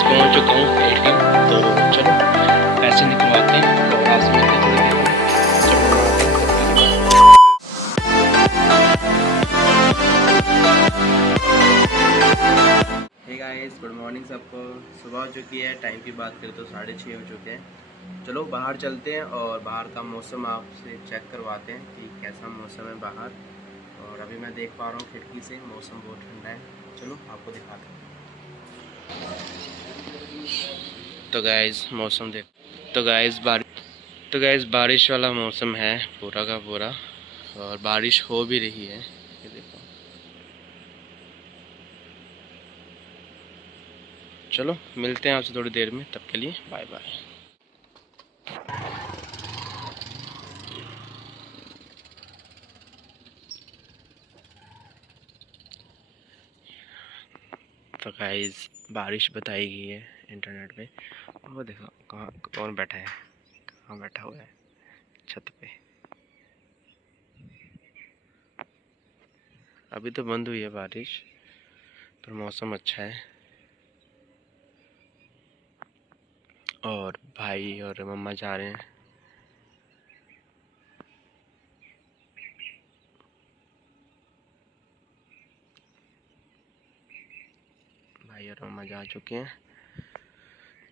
Guys पहुंच चुका हूँ एटीएम। तो चलो पैसे निकलवाते हैं और आज मिलते हैं थोड़ी देर में जब हम आते हैं तब। हे गाइस गुड मॉर्निंग सबको। सुबह हो चुकी है, टाइम की बात करें तो 6:30 हो चुके हैं। चलो बाहर चलते हैं और बाहर का मौसम आपसे चेक करवाते हैं कि कैसा मौसम है बाहर। और अभी मैं देख पा रहा हूँ खिड़की से मौसम बहुत ठंडा है। चलो आपको दिखाते हैं। तो गाइस मौसम देख, तो गाइस बारिश वाला मौसम है पूरा का पूरा, और बारिश हो भी रही है, ये देखो। चलो मिलते हैं आपसे थोड़ी देर में, तब के लिए बाय बाय। तो गाइस बारिश बताई गई है इंटरनेट पे। वो देखो कहाँ कौन बैठा है, कहाँ बैठा हुआ है, छत पे। अभी तो बंद हुई है बारिश, पर मौसम अच्छा है। और भाई और मम्मा जा रहे हैं। भाई और मम्मा जा चुके हैं।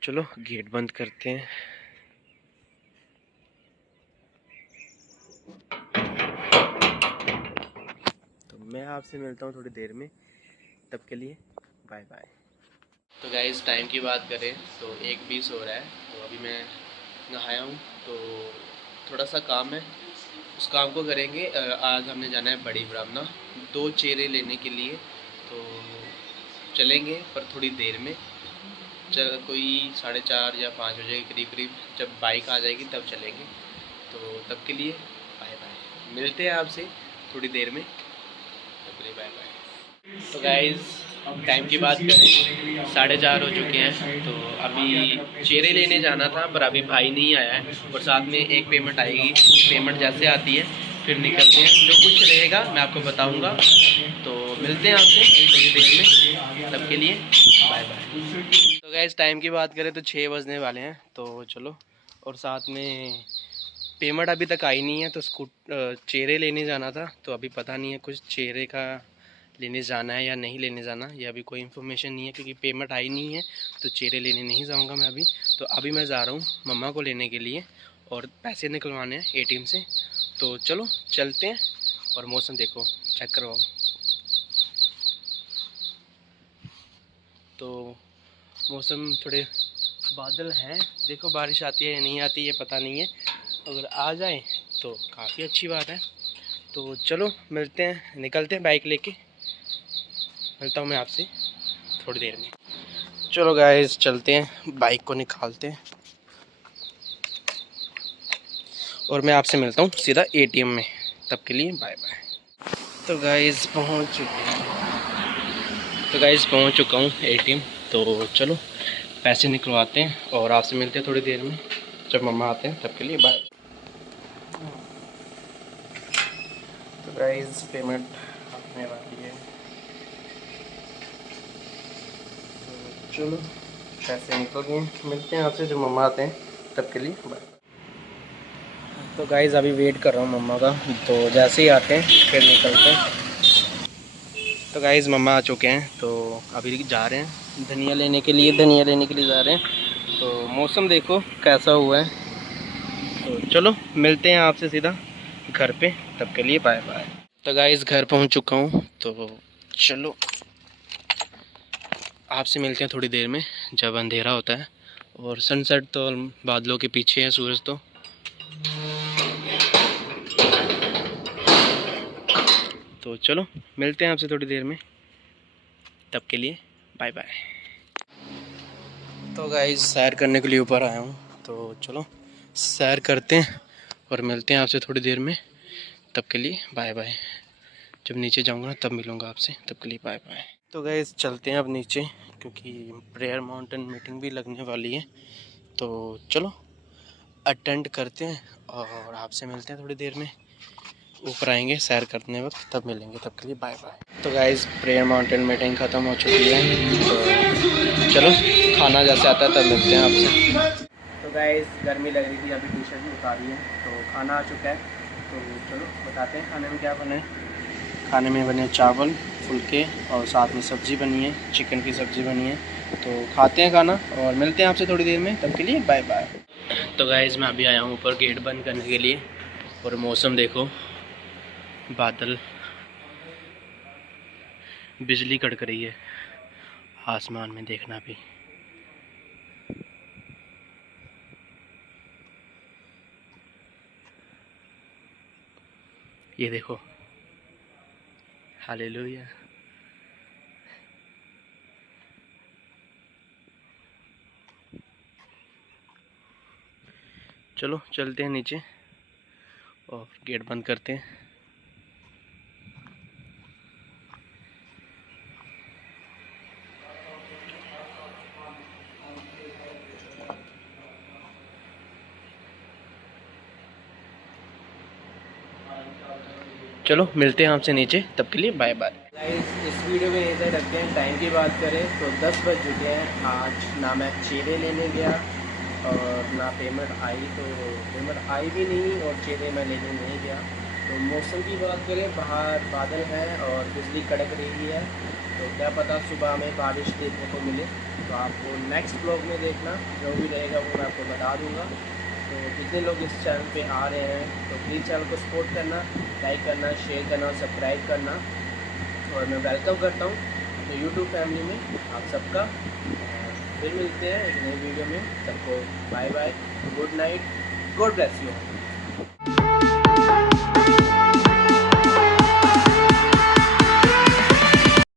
चलो गेट बंद करते हैं। तो मैं आपसे मिलता हूँ थोड़ी देर में, तब के लिए बाय बाय। तो गाइस टाइम की बात करें तो 1:20 हो रहा है। तो अभी मैं नहाया हूँ, तो थोड़ा सा काम है, उस काम को करेंगे। आज हमने जाना है बड़ी ब्राह्मणा 2 चेहरे लेने के लिए। तो चलेंगे पर थोड़ी देर में, कोई 4:30 या 5 बजे के करीब करीब जब बाइक आ जाएगी तब चलेंगे। तो तब के लिए बाय बाय, मिलते हैं आपसे थोड़ी देर में, तब के लिए बाय बाय। तो गाइज़ टाइम की बात करें 4:30 हो चुके हैं। तो अभी चेहरे लेने जाना था, पर अभी भाई नहीं आया है, और साथ में एक पेमेंट आएगी। पेमेंट जैसे आती है फिर निकलते हैं, जो कुछ रहेगा मैं आपको बताऊंगा। तो मिलते हैं आपसे थोड़ी देर में, तब के लिए बाय बाय। तो गाइस टाइम की बात करें तो 6 बजने वाले हैं। तो चलो, और साथ में पेमेंट अभी तक आई नहीं है, तो चेहरे लेने जाना था। तो अभी पता नहीं है कुछ चेहरे का लेने जाना है या नहीं लेने जाना, ये अभी कोई इन्फॉर्मेशन नहीं है, क्योंकि पेमेंट आई नहीं है। तो चेहरे लेने नहीं जाऊंगा मैं अभी। तो अभी मैं जा रहा हूँ मम्मा को लेने के लिए, और पैसे निकलवाने हैं एटीएम से। तो चलो चलते हैं। और मौसम देखो, चेक करवाओ। तो मौसम थोड़े बादल हैं, देखो बारिश आती है या नहीं आती ये पता नहीं है। अगर आ जाए तो काफ़ी अच्छी बात है। तो चलो मिलते हैं, निकलते हैं बाइक लेके। मिलता हूँ मैं आपसे थोड़ी देर में। चलो गाइस चलते हैं, बाइक को निकालते हैं, और मैं आपसे मिलता हूँ सीधा एटीएम में, तब के लिए बाय बाय। तो गाइस पहुँच चुका हूँ एटीएम। तो चलो पैसे निकलवाते हैं और आपसे मिलते हैं थोड़ी देर में जब मम्मा आते हैं, तब के लिए बाय। तो गाइस पेमेंट आने वाली है, तो चलो पैसे निकल गए, मिलते हैं आपसे जब मम्मा आते हैं, तब के लिए बाय। तो गाइस अभी वेट कर रहा हूँ मम्मा का, तो जैसे ही आते हैं फिर निकलते हैं। तो गाइस मम्मा आ चुके हैं, तो अभी जा रहे हैं धनिया लेने के लिए जा रहे हैं। तो मौसम देखो कैसा हुआ है। तो चलो मिलते हैं आपसे सीधा घर पे, तब के लिए बाय बाय। तो गाइस घर पहुंच चुका हूं, तो चलो आपसे मिलते हैं थोड़ी देर में जब अंधेरा होता है, और सनसेट तो बादलों के पीछे है, सूरज तो चलो मिलते हैं आपसे थोड़ी देर में, तब के लिए बाय बाय। तो गाइस सैर करने के लिए ऊपर आया हूँ, तो चलो सैर करते हैं और मिलते हैं आपसे थोड़ी देर में, तब के लिए बाय बाय। जब नीचे जाऊँगा तब मिलूँगा आपसे, तब के लिए बाय बाय। तो गाइस चलते हैं अब नीचे, क्योंकि प्रेयर माउंटेन मीटिंग भी लगने वाली है। तो चलो अटेंड करते हैं और आपसे मिलते हैं थोड़ी देर में। ऊपर आएंगे सैर करने वक्त, तब मिलेंगे, तब के लिए बाय बाय। तो गाइस प्रेयर माउंटेन मीटिंग ख़त्म हो चुकी है, तो चलो खाना जैसे आता है तब मिलते हैं आपसे। तो गाइस गर्मी लग रही थी, अभी टी शर्ट भी उतारी है, तो खाना आ चुका है। तो चलो बताते हैं खाने में क्या बना है। खाने में बने चावल फुलके और साथ में सब्ज़ी बनी है, चिकन की सब्ज़ी बनी है। तो खाते हैं खाना और मिलते हैं आपसे थोड़ी देर में, तब के लिए बाय बाय। तो गाइस मैं अभी आया हूँ ऊपर गेट बंद करने के लिए, और मौसम देखो, बादल, बिजली कड़क रही है आसमान में, देखना भी। ये देखो, हालेलुया। चलो चलते हैं नीचे और गेट बंद करते हैं। चलो मिलते हैं आपसे नीचे, तब के लिए बाय बाय। इस वीडियो में ऐसे रखते हैं। टाइम की बात करें तो 10 बज चुके हैं। आज ना मैं चेहरे लेने गया और ना पेमेंट आई, तो पेमेंट आई भी नहीं और चेहरे मैं लेने नहीं गया। तो मौसम की बात करें, बाहर बादल है और बिजली कड़क रही है, तो क्या पता सुबह में बारिश देखने को मिले। तो आपको नेक्स्ट ब्लॉग में देखना, जो भी रहेगा वो मैं आपको बता दूँगा। तो जितने लोग इस चैनल पे आ रहे हैं तो प्लीज़ चैनल को सपोर्ट करना, लाइक करना, शेयर करना और सब्सक्राइब करना। और मैं वेलकम करता हूँ अपने यूट्यूब फैमिली में आप सबका। फिर मिलते हैं एक नई वीडियो में। सबको bye bye, good night, God bless you.